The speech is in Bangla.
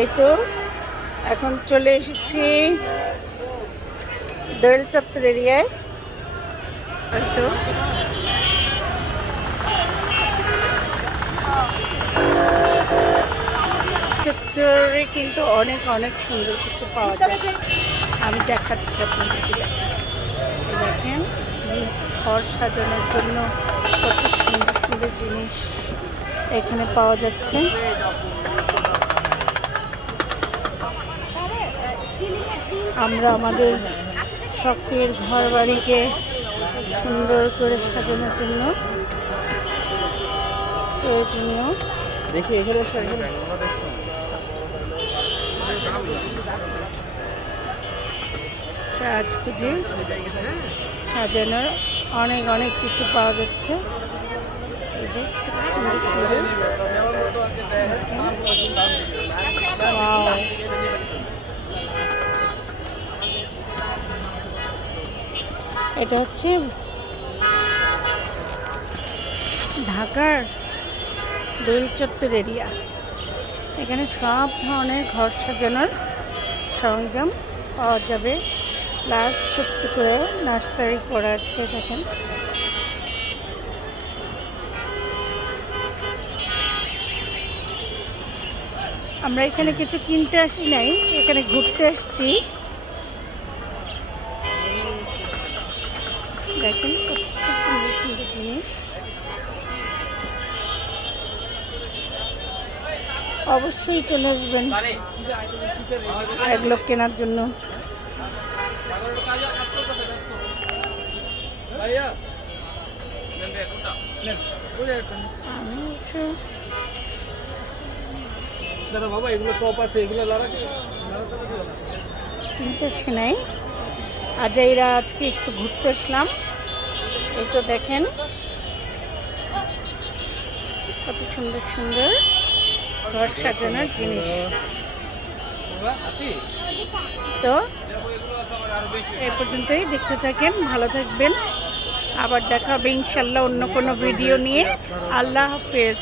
এই তো এখন চলে এসেছি দোয়েল চত্বর এরিয়ায়। এই তো চত্বরে কিন্তু অনেক অনেক সুন্দর কিছু পাওয়া যায়। আমি দেখাচ্ছি আপনাদেরকে। দেখেন ঘর সাজানোর জন্য কত সুন্দর সুন্দর জিনিস এখানে পাওয়া যাচ্ছে। আমরা আমাদের শখের ঘর বাড়িকে সুন্দর করে সাজানোর জন্য প্রয়োজনীয় দেখি এখানে সাজগুজি সাজানোর অনেক অনেক কিছু পাওয়া যাচ্ছে। এই যে সুন্দর সুন্দর। Wow! এটা হচ্ছে ঢাকার দোয়েল চত্বর এরিয়া। এখানে সব ধরনের ঘর সাজানোর সরঞ্জাম পাওয়া যাবে, প্লাস ছোট্ট করে নার্সারি করা আছে। দেখেন আমরা এখানে কিছু কিনতে আসি নাই, এখানে ঘুরতে আসছি। দেখেন কত সুন্দর সুন্দর জিনিস। অবশ্যই চলে আসবেন এগুলো কেনার জন্য। কিনতে আসি নাই, আজাইরা আজকে একটু ঘুরতে আসলাম। এই তো দেখেন কত সুন্দর সুন্দর ঘর সাজানোর জিনিস। তো এই পর্যন্তই, দেখতে থাকেন, ভালো থাকবেন। আবার দেখা হবে ইনশাল্লাহ অন্য কোনো ভিডিও নিয়ে। আল্লাহ হাফেজ।